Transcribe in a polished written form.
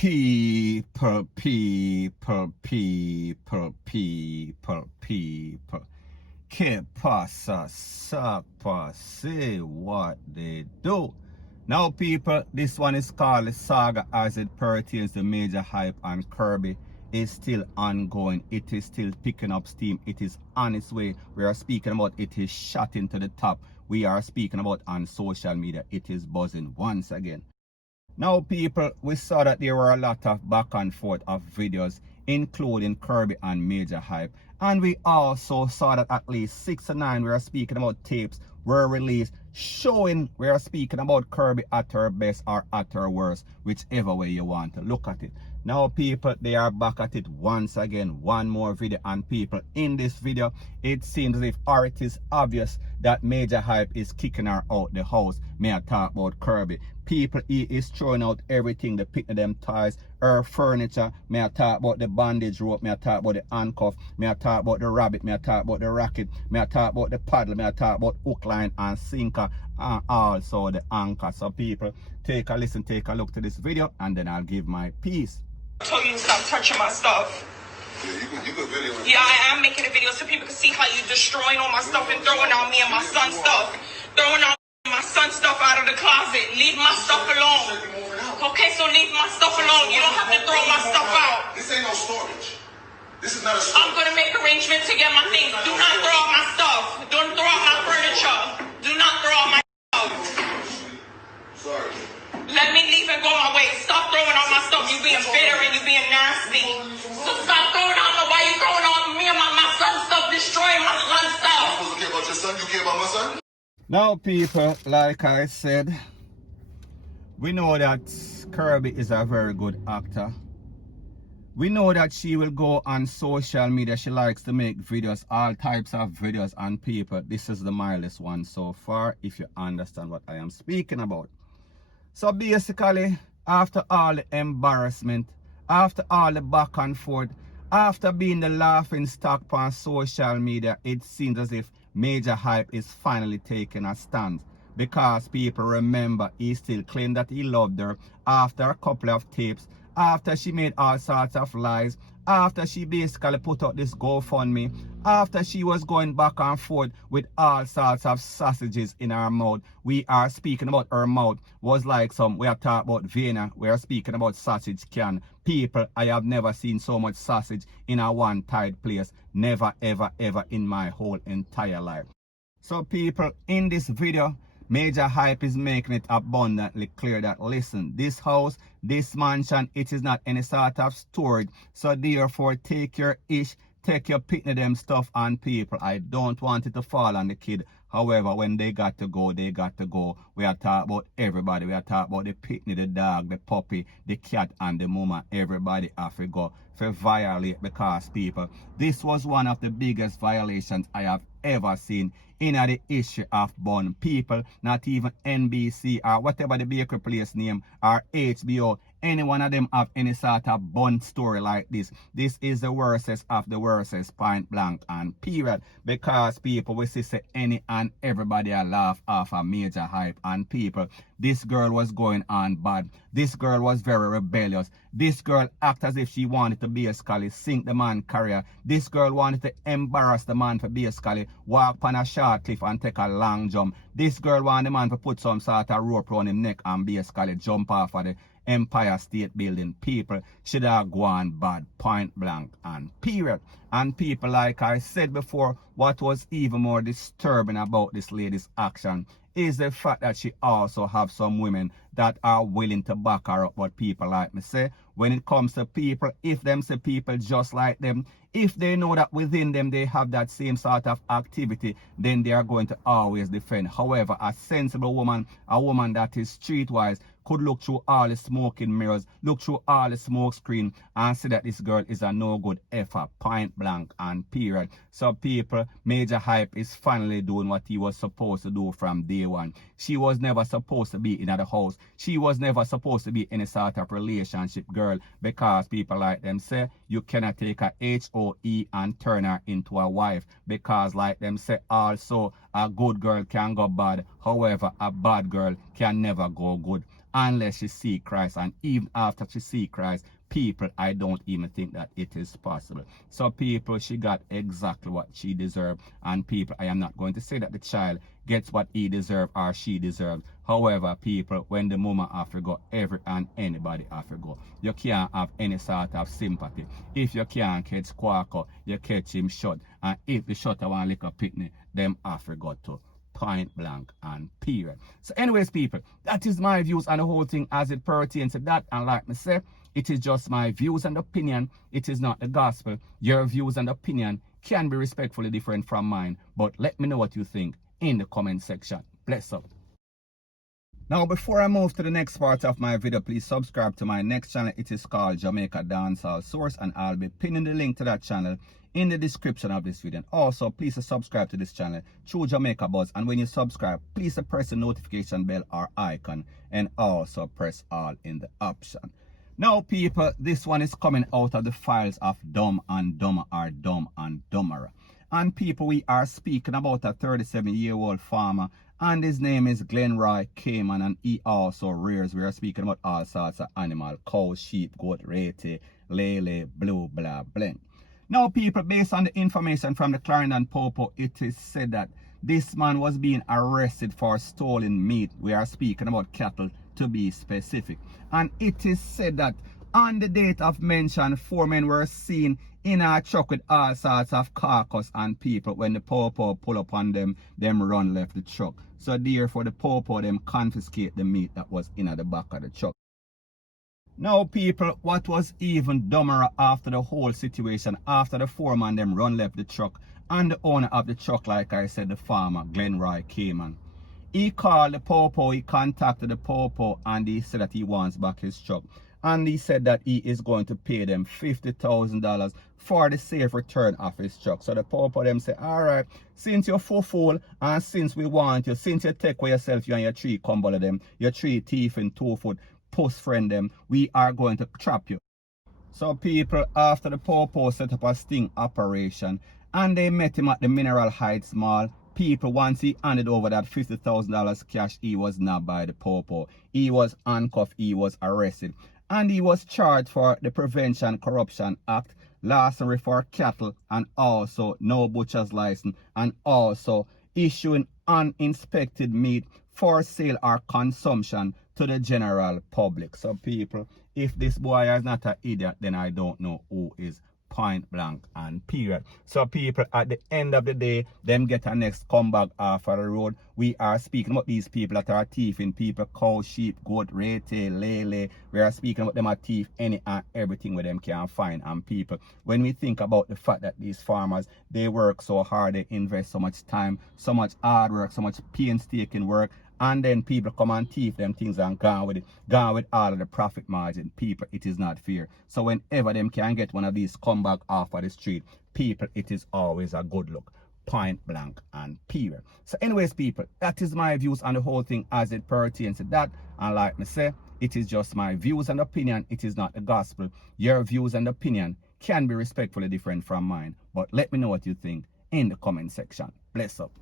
People. Que pasa, sapa, say what they do. Now, people, this one is called the saga as it pertains to Majah Hyp and Kirby. Is still ongoing. It is still picking up steam. It is on its way. We are speaking about it is shot into the top. We are speaking about on social media. It is buzzing once again. Now, people, we saw that there were a lot of back and forth of videos, including Kirby and Majah Hyp. And we also saw that at least 6 to 9, we are speaking about tapes were released showing we are speaking about Kirby at her best or at her worst, whichever way you want to look at it. Now, people, they are back at it once again. One more video. And people, in this video, it seems as if it is obvious that Majah Hyp is kicking her out the house. May I talk about Kirby? People, he is throwing out everything, the pick of them toys, her furniture. May I talk about the bandage rope? May I talk about the handcuff? May I talk about the rabbit? May I talk about the racket? May I talk about the paddle? May I talk about hook, line, and sinker, and also the anchor? So, people, take a listen, take a look to this video, and then I'll give my piece. I told you to stop touching my stuff. Yeah, you could video it. Yeah, I am making a video so people can see how you destroying all my stuff and throwing out me and my son's stuff. Throwing out my son's stuff out of the closet. Leave my stuff alone. Okay, so leave my stuff alone. You don't have to throw my stuff out. This ain't no storage. This is not a storage. I'm gonna make arrangements to get my things. Do not throw out my stuff. Don't throw out my furniture. Do not throw out my stuff. Sorry. Let me leave and go my way. Stop throwing out my stuff. You being bitter and you being nasty. So stop throwing out my. Why you throwing out me and my son's stuff? Destroying my son's stuff. I'm supposed to care about your son. You care about my son? Now, people, like I said, we know that Kirby is a very good actor. We know that she will go on social media. She likes to make videos, all types of videos, and people, this is the mildest one so far, if you understand what I am speaking about. So basically, after all the embarrassment, after all the back and forth, after being the laughing stock on social media, it seems as if Majah Hyp is finally taking a stand. Because people remember, he still claimed that he loved her after a couple of tapes, after she made all sorts of lies, after she basically put out this GoFundMe, after she was going back and forth with all sorts of sausages in her mouth. We are speaking about her mouth was like some, we are talking about Vienna, we are speaking about sausage can. People, I have never seen so much sausage in a one tight place. Never, ever, ever in my whole entire life. So people, in this video, Majah Hyp is making it abundantly clear that, listen, this house, this mansion, it is not any sort of storage. So therefore, take your ish, take your picnic them stuff on people. I don't want it to fall on the kid. However, when they got to go, they got to go. We are talking about everybody. We are talking about the picnic, the dog, the puppy, the cat, and the mama. Everybody have to go for violate, because people, this was one of the biggest violations I have ever seen in the issue of bun. People, not even NBC or whatever the bakery place name, or HBO, any one of them have any sort of bun story like this. This is the worstest of the worstest, point blank and period. Because people, we see say any and everybody a laugh off a Majah Hyp, and people, this girl was going on bad. This girl was very rebellious. This girl acted as if she wanted to basically sink the man's career. This girl wanted to embarrass the man for basically walk on a short cliff and take a long jump. This girl wanted the man to put some sort of rope around his neck and basically jump off of the Empire State Building. People, should have gone bad, point blank and period. And people, like I said before, what was even more disturbing about this lady's action is the fact that she also have some women that are willing to back her up. But people, like me say, when it comes to people, if them say people just like them, if they know that within them they have that same sort of activity, then they are going to always defend. However, a sensible woman, a woman that is streetwise, could look through all the smoking mirrors, look through all the smoke screen, and see that this girl is a no good effort, point blank and period. So people, Majah Hyp is finally doing what he was supposed to do from day one. She was never supposed to be in the house. She was never supposed to be in a sort of relationship, girl, because people like them say, you cannot take a HOE and turn her into a wife, because like them say also, a good girl can go bad, however, a bad girl can never go good. unless she see Christ. And even after she see Christ, people, I don't even think that it is possible. So people, she got exactly what she deserved. And people, I am not going to say that the child gets what he deserved or she deserved. However, people, when the mama have to go, every and anybody have to go. You can't have any sort of sympathy. If you can't catch Quacker, you catch him shot. And if the shutter want lick a picnic, them have to go to. Point blank and period. So anyways, people, that is my views on the whole thing as it pertains to that. And like me say, it is just my views and opinion. It is not the gospel. Your views and opinion can be respectfully different from mine. But let me know what you think in the comment section. Bless up. Now, before I move to the next part of my video, please subscribe to my next channel. It is called Jamaica Dancehall Source, and I'll be pinning the link to that channel in the description of this video. And also, please subscribe to this channel through Jamaica Buzz. And when you subscribe, please press the notification bell or icon, and also press all in the option. Now, people, this one is coming out of the files of Dumb and Dumber or Dumb and Dumberer. And people, we are speaking about a 37-year-old farmer, and his name is Glenroy Cayman, and he also rears. We are speaking about all sorts of animal: cow, sheep, goat, rete, lele, blue, blah, bling. Now, people, based on the information from the Clarendon Popo, it is said that this man was being arrested for stolen meat. We are speaking about cattle, to be specific. And it is said that on the date of mention, 4 men were seen in a truck with all sorts of carcass, and people, when the Popo pull up on them run left the truck. So therefore the Popo them confiscate the meat that was in the back of the truck. Now, people, what was even dumber after the whole situation, after the 4 man them run left the truck, and the owner of the truck, like I said, the farmer, Glenroy Cayman, he called the Popo, he contacted the Popo, and he said that he wants back his truck. And he said that he is going to pay them $50,000 for the safe return of his truck. So the Popo them say, all right, since you're full, and since we want you, since you take away yourself, you and your 3 cumble them, your 3 teeth and 2 foot post friend them, we are going to trap you. So people, after the Popo set up a sting operation, and they met him at the Mineral Heights Mall, people, once he handed over that $50,000 cash, he was nabbed by the Popo. He was handcuffed, he was arrested, and he was charged for the Prevention Corruption Act, larceny for cattle, and also no butcher's license, and also issuing uninspected meat for sale or consumption to the general public. So people, if this boy is not an idiot, then I don't know who is. Point blank and period. So people, at the end of the day, them get a next comeback off of the road. We are speaking about these people that are thieving people: cow, sheep, goat, rete, lele. We are speaking about them are thief any and everything where them can find. And people, when we think about the fact that these farmers, they work so hard, they invest so much time, so much hard work, so much painstaking work, and then people come and thief them things and gone with it, gone with all of the profit margin. People, it is not fair. So whenever them can get one of these come back off of the street, people, it is always a good look. Point blank and period. So anyways, people, that is my views on the whole thing as it pertains to that. And like me say, it is just my views and opinion. It is not the gospel. Your views and opinion can be respectfully different from mine. But let me know what you think in the comment section. Bless up.